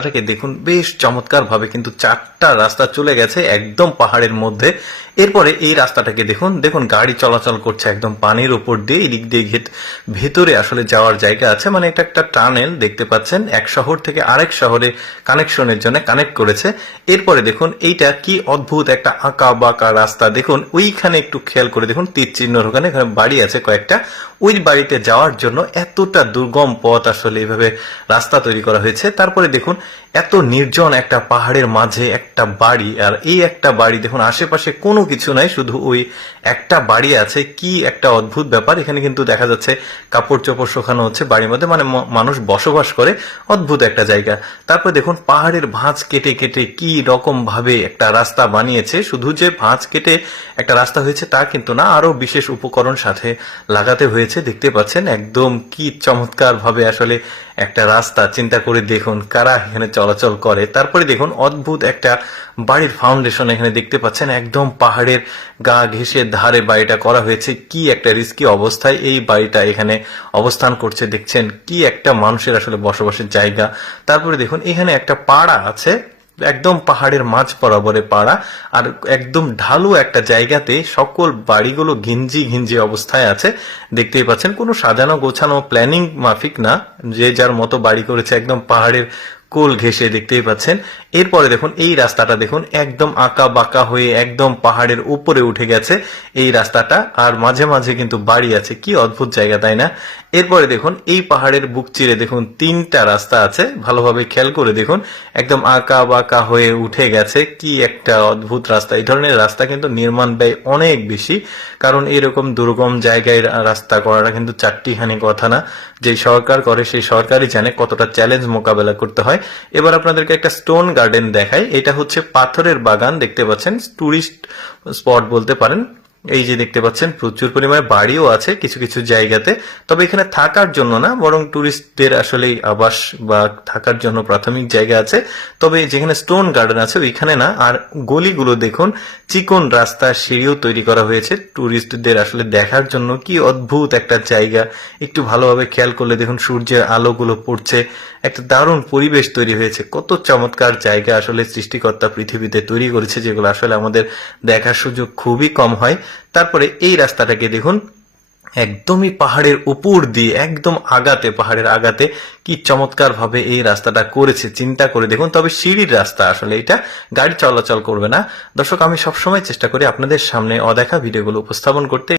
এটাকে দেখুন বেশ চমৎকার ভাবে কিন্তু চারটা রাস্তা চলে গেছে একদম পাহাড়ের মধ্যে। এরপরে এই রাস্তাটাকে দেখুন দেখুন গাড়ি চলাচল করছে একদম পানির উপর দিয়ে, এদিক দিয়ে ঘেট- ভেতরে আসলে যাওয়ার জায়গা আছে মানে এটা একটা টানেল দেখতে পাচ্ছেন, এক শহর থেকে আরেক শহরে কানেকশনের জন্য কানেক্ট করেছে। এরপরে দেখুন, এইটা কি অদ্ভুত একটা আঁকা বাঁকা রাস্তা, দেখুন, ওইখানে একটু খেয়াল করে দেখুন, তীর চিহ্নর ওখানে, এখানে বাড়ি আছে কয়েকটা। ওই বাড়িতে যাওয়ার জন্য এতটা দুর্গম পথ আসলে এইভাবে রাস্তা তৈরি করা হয়েছে। তারপরে দেখুন, এত নির্জন একটা পাহাড়ের মাঝে একটা বাড়ি, আর এই একটা বাড়ি দেখুন, আশেপাশে কোনো কিছু নাই, শুধু ওই একটা বাড়ি আছে। কি একটা অদ্ভুত ব্যাপার, এখানে কিন্তু দেখা যাচ্ছে কাপড় চোপড় শোকানো হচ্ছে বাড়ির মধ্যে মানে মানুষ বসবাস করে অদ্ভুত একটা জায়গা। তারপর দেখুন, পাহাড়ের ভাঁজ কেটে কেটে কি রকম ভাবে একটা রাস্তা বানিয়েছে। শুধু যে ভাঁজ কেটে একটা রাস্তা হয়েছে তা কিন্তু না আরও বিশেষ উপকরণ সাথে লাগাতে হয়েছে। দেখতে পাচ্ছেন, একদম কি চমৎকার ভাবে আসলে একটা রাস্তা, চিন্তা করে দেখুন কারা এখানে চলাচল করে। তারপরে দেখুন অদ্ভুত একটা বাড়ির ফাউন্ডেশন এখানে দেখতে পাচ্ছেন, একদম পাহাড়ের গা ঘেঁষে ধারে বাড়িটা করা হয়েছে। কি একটা রিস্কি অবস্থায় এই বাড়িটা এখানে অবস্থান করছে, দেখছেন কি একটা মানুষের আসলে বসবাসের জায়গা। তারপরে দেখুন এখানে একটা পাড়া আছে একদম পাহাড়ের মাঝ বরাবরে পাড়া, আর একদম ঢালু একটা জায়গাতে সকল বাড়িগুলো ঘিঞ্জি ঘিঞ্জি অবস্থায় আছে। দেখতেই পাচ্ছেন, কোনো সাজানো গোছানো প্ল্যানিং মাফিক না, যে যার মতো বাড়ি করেছে একদম পাহাড়ের কোল ঘেঁষে দেখতেই পাচ্ছেন। এরপরে দেখুন, এই রাস্তাটা দেখুন, একদম আঁকা বাঁকা হয়ে একদম পাহাড়ের উপরে উঠে গেছে এই রাস্তাটা, আর মাঝে মাঝে কিন্তু বাড়ি আছে। কি অদ্ভুত জায়গা, তাই না? এরপরে দেখুন, এই পাহাড়ের বুক চিরে দেখুন, তিনটা রাস্তা আছে। ভালোভাবে খেয়াল করে দেখুন, একদম আঁকা বাঁকা হয়ে উঠে গেছে। কি একটা অদ্ভুত রাস্তা। এই ধরনের রাস্তা কিন্তু নির্মাণ ব্যয় অনেক বেশি, কারণ এরকম দুর্গম জায়গায় রাস্তা করাটা কিন্তু চারটিখানি কথা না। যে সরকার করে, সেই সরকারই জানে কতটা চ্যালেঞ্জ মোকাবেলা করতে হয়। এবার আপনাদেরকে একটা স্টোন গার্ডেন দেখাই। এটা হচ্ছে পাথরের বাগান, দেখতে পাচ্ছেন টুরিস্ট স্পট বলতে পারেন। এই যে দেখতে পাচ্ছেন, প্রচুর পরিমাণে বাড়িও আছে কিছু কিছু জায়গাতে। তবে এখানে থাকার জন্য না, বরং টুরিস্টদের আসলে আবাস বা থাকার জন্য প্রাথমিক জায়গা আছে। তবে যেখানে স্টোন গার্ডেন আছে, ওইখানে না। আর গলিগুলো দেখুন, চিকন রাস্তা সিঁড়িও তৈরি করা হয়েছে। টুরিস্টদের আসলে দেখার জন্য কি অদ্ভুত একটা জায়গা। একটু ভালোভাবে খেয়াল করলে দেখুন, সূর্যের আলোগুলো পড়ছে। একটা দারুণ পরিবেশ তৈরি হয়েছে। কত চমৎকার জায়গা আসলে সৃষ্টিকর্তা পৃথিবীতে তৈরি করেছে, যেগুলো আসলে আমাদের দেখার সুযোগ খুবই কম হয়। তারপরে এই রাস্তাটাকে দেখুন, একদমই পাহাড়ের উপর দিয়ে, একদম আগাতে, পাহাড়ের আগাতে কি চমৎকার ভাবে এই রাস্তাটা করেছে, চিন্তা করে দেখুন। তবে সিঁড়ির রাস্তা, আসলে এটা গাড়ি চলাচল করবে না। দর্শক, আমি সবসময় চেষ্টা করি আপনাদের সামনে অদেখা ভিডিওগুলো উপস্থাপন করতে।